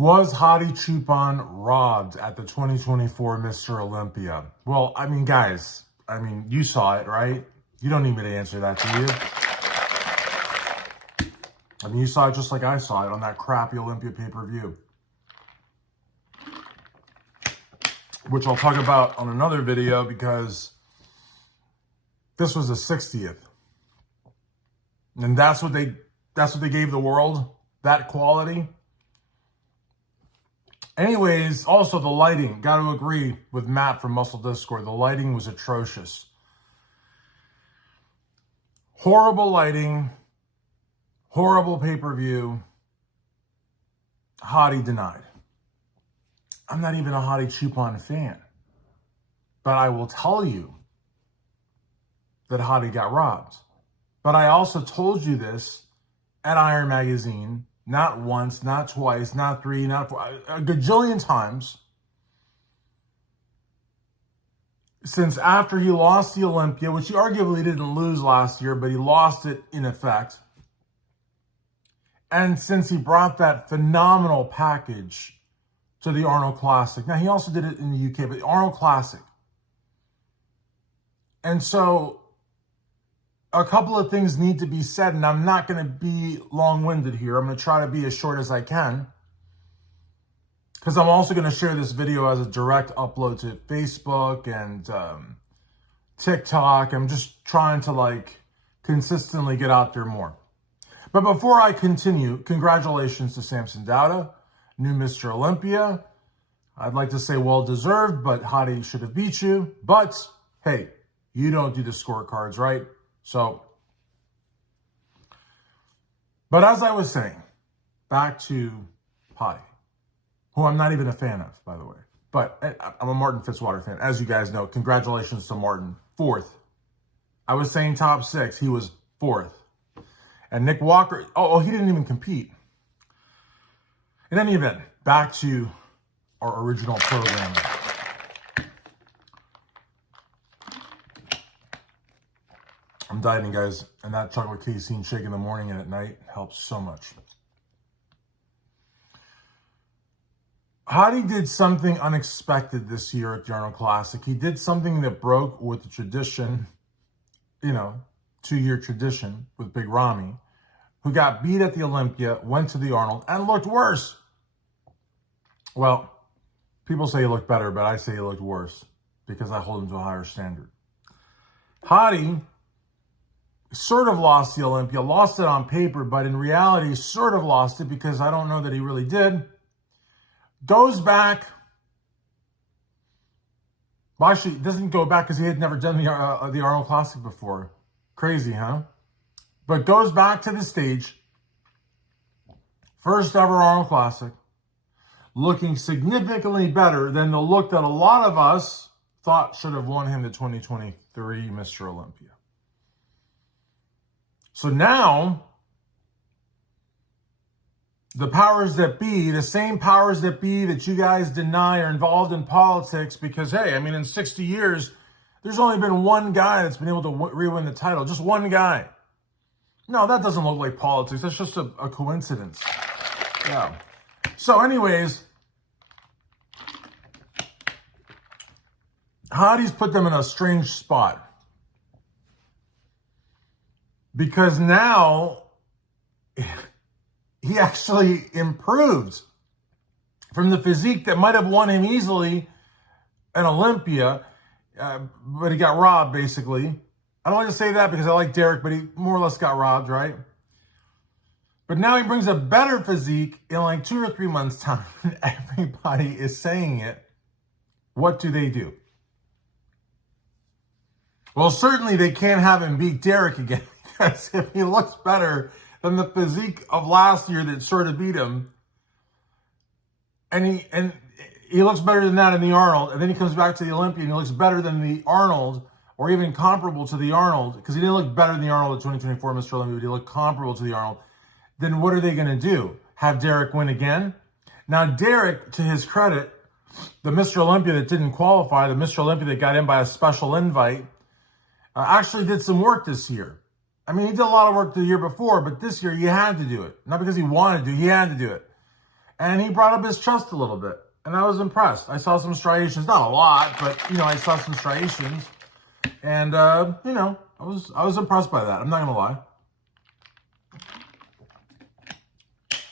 Was Hadi Choopan robbed at the 2024 Mr. Olympia? Well, I mean, guys, you saw it, right? You don't need me to answer that, do you? You saw it just like I saw it on that crappy Olympia pay-per-view, which I'll talk about on another video because this was the 60th. And that's what they gave the world, that quality. Anyways, also the lighting, got to agree with Matt from Muscle Discord. The lighting was atrocious. Horrible lighting, horrible pay-per-view. Hadi denied. I'm not even a Hadi Choopan fan. But I will tell you that Hadi got robbed. But I also told you this at Iron Magazine, not once, not twice, not three, not four, a gajillion times since after he lost the Olympia, which he arguably didn't lose last year, but he lost it in effect. And since he brought that phenomenal package to the Arnold Classic. Now, he also did it in the UK, but the Arnold Classic. And so a couple of things need to be said, and I'm not going to be long-winded here. I'm going to try to be as short as I can, because I'm also going to share this video as a direct upload to Facebook and TikTok. I'm just trying to consistently get out there more. But before I continue, congratulations to Samson, new Mr. Olympia. I'd like to say well-deserved, but Hadi should have beat you. But hey, you don't do the scorecards, right? So, but as I was saying, back to Hadi, who I'm not even a fan of, by the way. But I'm a Martin Fitzwater fan. As you guys know, congratulations to Martin. 4th. I was saying top 6. He was 4th. And Nick Walker, he didn't even compete. In any event, back to our original program. I'm dieting, guys, and that chocolate casein shake in the morning and at night helps so much. Hadi did something unexpected this year at the Arnold Classic. He did something that broke with the tradition, 2-year tradition with Big Ramy, who got beat at the Olympia, went to the Arnold, and looked worse. Well, people say he looked better, but I say he looked worse because I hold him to a higher standard. Hadi sort of lost the Olympia, lost it on paper, but in reality sort of lost it because I don't know that he really did. Goes back. Well, actually, doesn't go back because he had never done the Arnold Classic before. Crazy, huh? But goes back to the stage. First ever Arnold Classic. Looking significantly better than the look that a lot of us thought should have won him the 2023 Mr. Olympia. So now, the powers that be, the same powers that be that you guys deny are involved in politics because, hey, in 60 years, there's only been one guy that's been able to re-win the title. Just one guy. No, that doesn't look like politics. That's just a coincidence. Yeah. So anyways, Hadi's put them in a strange spot. Because now he actually improved from the physique that might have won him easily an Olympia, but he got robbed, basically. I don't like to say that because I like Derek, but he more or less got robbed, right? But now he brings a better physique in 2 or 3 months' time, and everybody is saying it. What do? Well, certainly they can't have him beat Derek again. Because if he looks better than the physique of last year that sort of beat him, and he looks better than that in the Arnold, and then he comes back to the Olympia and he looks better than the Arnold, or even comparable to the Arnold, because he didn't look better than the Arnold at 2024 Mr. Olympia, but he looked comparable to the Arnold, then what are they going to do? Have Derek win again? Now, Derek, to his credit, the Mr. Olympia that didn't qualify, the Mr. Olympia that got in by a special invite, actually did some work this year. He did a lot of work the year before, but this year he had to do it. Not because he wanted to, he had to do it. And he brought up his chest a little bit. And I was impressed. I saw some striations. Not a lot, but, I saw some striations. And, I was impressed by that. I'm not going to lie.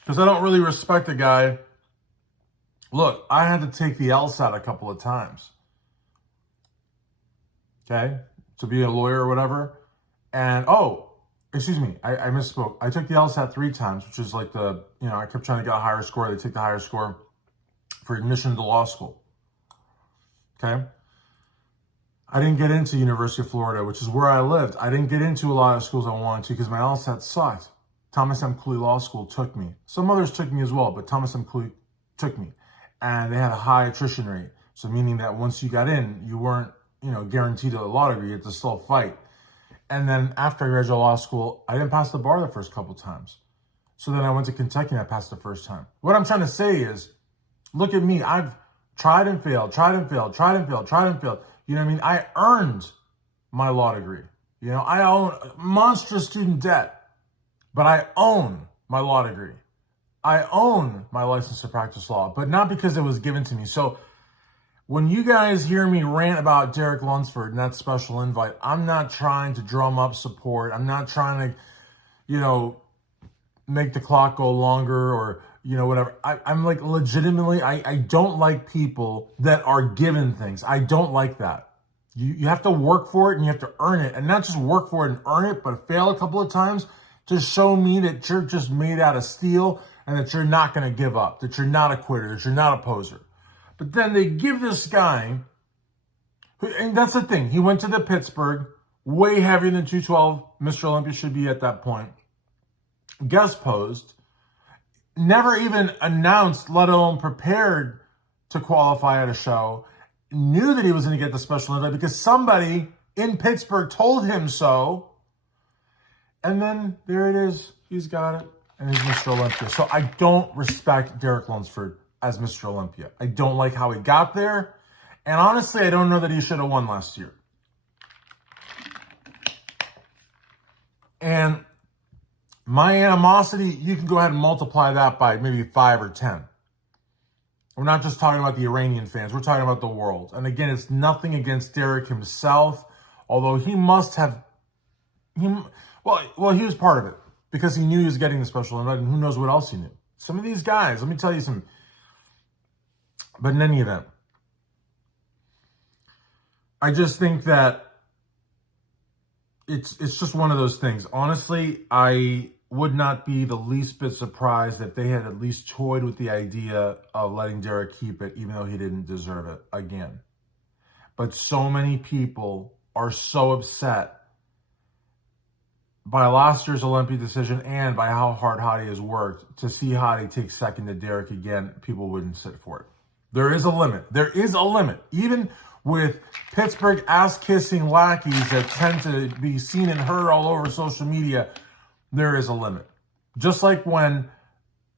Because I don't really respect a guy. Look, I had to take the LSAT a couple of times. Okay? To be a lawyer or whatever. And, excuse me, I misspoke. I took the LSAT 3 times, which is like I kept trying to get a higher score. They take the higher score for admission to law school. Okay? I didn't get into University of Florida, which is where I lived. I didn't get into a lot of schools I wanted to because my LSAT sucked. Thomas M. Cooley Law School took me. Some others took me as well, but Thomas M. Cooley took me. And they had a high attrition rate. So meaning that once you got in, you weren't, guaranteed a law degree. You had to still fight. And then after I graduated law school, I didn't pass the bar the first couple times. So then I went to Kentucky and I passed the first time. What I'm trying to say is, look at me. I've tried and failed, tried and failed, tried and failed, tried and failed. You know what I mean? I earned my law degree. I own monstrous student debt. But I own my law degree. I own my license to practice law, but not because it was given to me. So when you guys hear me rant about Derek Lunsford and that special invite, I'm not trying to drum up support. I'm not trying to, make the clock go longer or, whatever. I'm like legitimately, I don't like people that are given things. I don't like that. You have to work for it and you have to earn it. And not just work for it and earn it, but fail a couple of times to show me that you're just made out of steel and that you're not going to give up, that you're not a quitter, that you're not a poser. But then they give this guy, and that's the thing, he went to the Pittsburgh, way heavier than 212, Mr. Olympia should be at that point, guest posed, never even announced, let alone prepared to qualify at a show, knew that he was going to get the special invite because somebody in Pittsburgh told him so. And then there it is. He's got it. And he's Mr. Olympia. So I don't respect Derek Lunsford as Mr. Olympia. I don't like how he got there. And honestly, I don't know that he should have won last year. And my animosity, you can go ahead and multiply that by maybe 5 or 10. We're not just talking about the Iranian fans. We're talking about the world. And again, it's nothing against Derek himself. Although he must have... Well, he was part of it because he knew he was getting the special invite, and who knows what else he knew. Some of these guys, let me tell you some. But in any event, I just think that it's just one of those things. Honestly, I would not be the least bit surprised if they had at least toyed with the idea of letting Derek keep it, even though he didn't deserve it again. But so many people are so upset by last year's Olympia decision and by how hard Hadi has worked to see Hadi take second to Derek again, people wouldn't sit for it. There is a limit. There is a limit. Even with Pittsburgh ass-kissing lackeys that tend to be seen and heard all over social media, there is a limit. Just like when,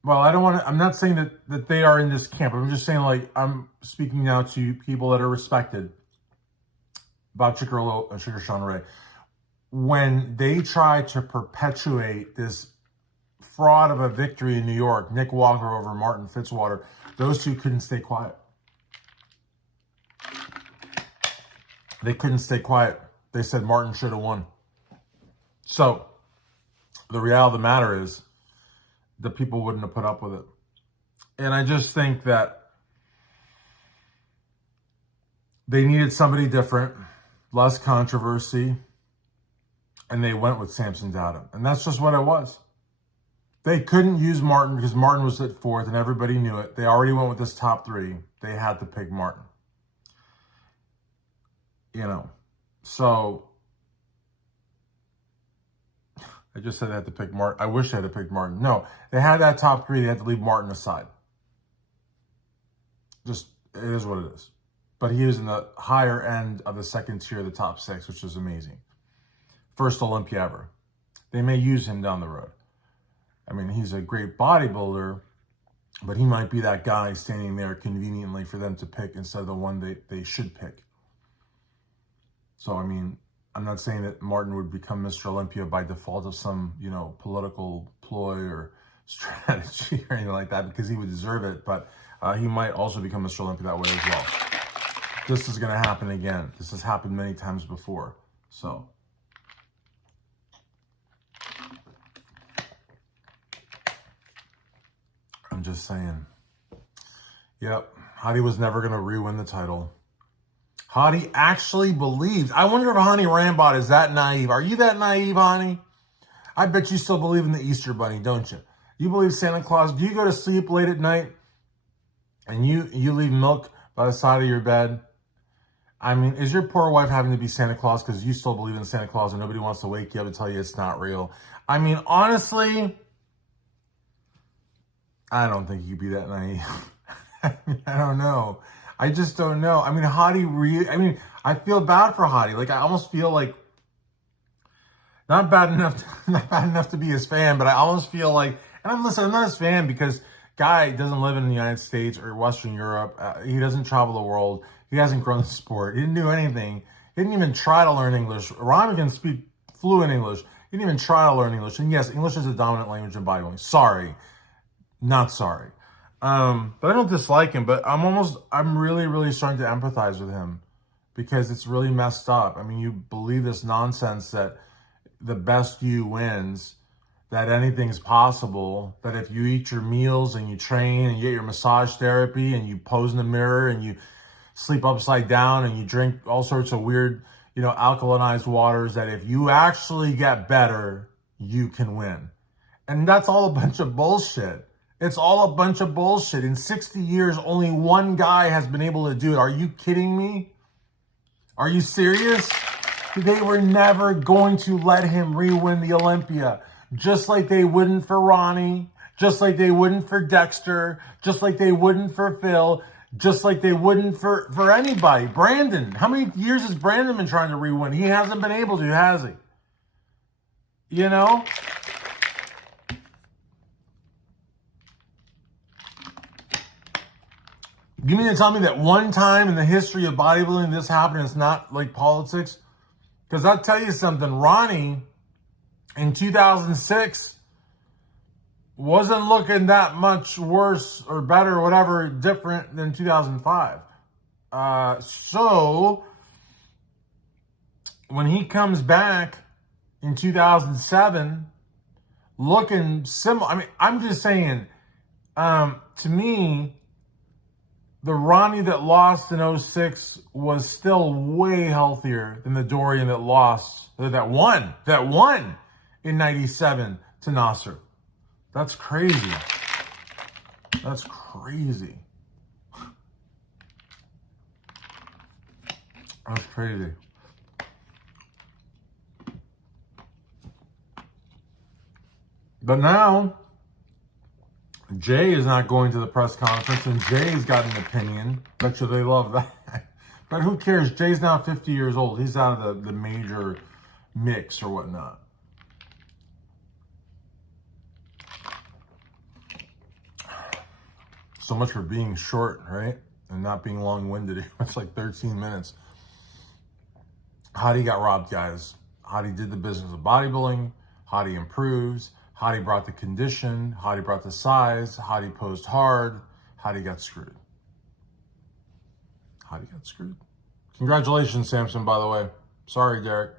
I'm not saying that they are in this camp. I'm just saying, I'm speaking now to people that are respected about Sugar Sean Ray. When they try to perpetuate this fraud of a victory in New York, Nick Walker over Martin Fitzwater, those two couldn't stay quiet. They couldn't stay quiet. They said Martin should have won. So the reality of the matter is the people wouldn't have put up with it. And I just think that they needed somebody different, less controversy, and they went with Samson Dowden. And that's just what it was. They couldn't use Martin because Martin was at 4th and everybody knew it. They already went with this top 3. They had to pick Martin. So I just said they had to pick Martin. I wish they had to pick Martin. No, they had that top 3. They had to leave Martin aside. Just, it is what it is. But he was in the higher end of the second tier of the top 6, which is amazing. First Olympia ever. They may use him down the road. I mean, he's a great bodybuilder, but he might be that guy standing there conveniently for them to pick instead of the one they should pick. So, I mean, I'm not saying that Martin would become Mr. Olympia by default of some, political ploy or strategy or anything like that, because he would deserve it, but he might also become Mr. Olympia that way as well. This is going to happen again. This has happened many times before. So, I'm just saying. Yep, Hadi was never going to re-win the title. Hadi actually believes. I wonder if Hani Rambot is that naive. Are you that naive, Hani? I bet you still believe in the Easter Bunny, don't you? You believe Santa Claus. Do you go to sleep late at night and you leave milk by the side of your bed? I mean, is your poor wife having to be Santa Claus because you still believe in Santa Claus and nobody wants to wake you up and tell you it's not real? I mean, honestly, I don't think you'd be that naive. I don't know. I just don't know. I mean, Hadi I feel bad for Hadi. Like, I almost feel like not bad enough to be his fan, but I almost feel like, and I'm not his fan because guy doesn't live in the United States or Western Europe. He doesn't travel the world. He hasn't grown the sport. He didn't do anything. He didn't even try to learn English. Ryan can speak fluent English. He didn't even try to learn English. And yes, English is a dominant language in bodybuilding. Sorry. Not sorry. But I don't dislike him, but I'm really, really starting to empathize with him because it's really messed up. I mean, you believe this nonsense that the best you wins, that anything's possible, that if you eat your meals and you train and you get your massage therapy and you pose in the mirror and you sleep upside down and you drink all sorts of weird, alkalinized waters, that if you actually get better, you can win. And that's all a bunch of bullshit. It's all a bunch of bullshit. In 60 years, only one guy has been able to do it. Are you kidding me? Are you serious? They were never going to let him re-win the Olympia. Just like they wouldn't for Ronnie. Just like they wouldn't for Dexter. Just like they wouldn't for Phil. Just like they wouldn't for anybody. Brandon. How many years has Brandon been trying to re-win? He hasn't been able to, has he? You know? You mean to tell me that one time in the history of bodybuilding this happened and it's not like politics? Because I'll tell you something, Ronnie in 2006 wasn't looking that much worse or better or whatever different than 2005. So when he comes back in 2007 looking similar, I mean, I'm just saying, to me, the Ronnie that lost in 06 was still way healthier than the Dorian that won in 97 to Nasser. That's crazy. That's crazy. That's crazy. But now, Jay is not going to the press conference, and Jay's got an opinion. Bet you they love that. But who cares? Jay's now 50 years old. He's out of the major mix or whatnot. So much for being short, right? And not being long-winded. It's like 13 minutes. Hadi got robbed, guys. Hadi did the business of bodybuilding. Hadi improves. Hadi brought the condition. Hadi brought the size. Hadi posed hard. Hadi got screwed. Hadi got screwed. Congratulations, Samson, by the way. Sorry, Derek.